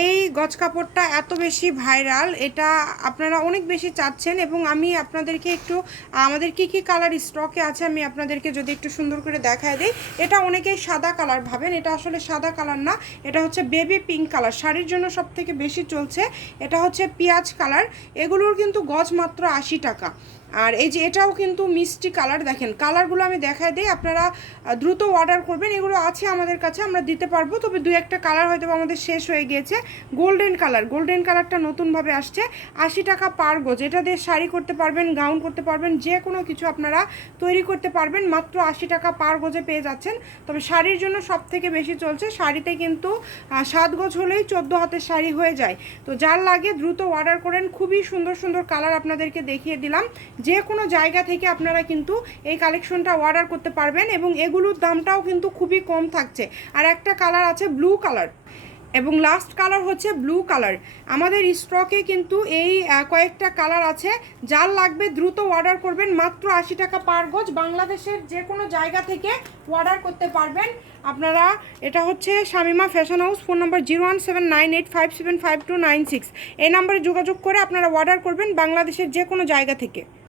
এই গজ কাপড়টা এত বেশি ভাইরাল, এটা আপনারা অনেক বেশি চাচ্ছেন এবং আমি আপনাদেরকে একটু, আমাদের কি কি কালার স্টকে আছে আমি আপনাদেরকে যদি একটু সুন্দর করে দেখায় দিই। এটা অনেকেই সাদা কালার ভাবেন, এটা আসলে সাদা কালার না, এটা হচ্ছে বেবি পিঙ্ক কালার শাড়ির জন্য সব থেকে বেশি চলছে, এটা হচ্ছে পেঁয়াজ কালার এগুলোর কিন্তু গজ মাত্র আশি টাকা। আর এই যে এটাও কিন্তু মিষ্টি কালার দেখেন। কালারগুলো আমি দেখায় দিই, আপনারা দ্রুত অর্ডার করবেন। এগুলো আছে আমাদের কাছে, আমরা দিতে পারব। তবে দু একটা কালার হয়তো আমাদের শেষ হয়ে গিয়েছে। গোল্ডেন কালার গোল্ডেন কালারটা নতুনভাবে আসছে। আশি টাকা পার গজ। এটা দিয়ে শাড়ি করতে পারবেন গাউন করতে পারবেন, যে কোনো কিছু আপনারা তৈরি করতে পারবেন। মাত্র আশি টাকা পার গজে পেয়ে যাচ্ছেন। তবে শাড়ির জন্য সব থেকে বেশি চলছে। শাড়িতে কিন্তু সাত গজ হলেই চোদ্দ হাতের শাড়ি হয়ে যায়। তো যার লাগে দ্রুত অর্ডার করেন। খুবই সুন্দর সুন্দর কালার আপনাদেরকে দেখিয়ে দিলাম। যে কোনো জায়গা থেকে আপনারা কিন্তু এই কালেকশনটা অর্ডার করতে পারবেন এবং এগুলোর দামটাও কিন্তু খুবই কম থাকছে। আর একটা কালার আছে ব্লু কালার এবং লাস্ট কালার হচ্ছে ব্লু কালার আমাদের স্টকে কিন্তু এই কয়েকটা কালার আছে। যার লাগবে দ্রুত অর্ডার করবেন, মাত্র আশি টাকা পার গজ। বাংলাদেশের যে কোনো জায়গা থেকে অর্ডার করতে পারবেন। আপনারা, এটা হচ্ছে Shamima fashion house phone number zero one seven nine eight five seven five two nine six এই নাম্বারে যোগাযোগ করে আপনারা অর্ডার করবেন বাংলাদেশের যে কোনো জায়গা থেকে।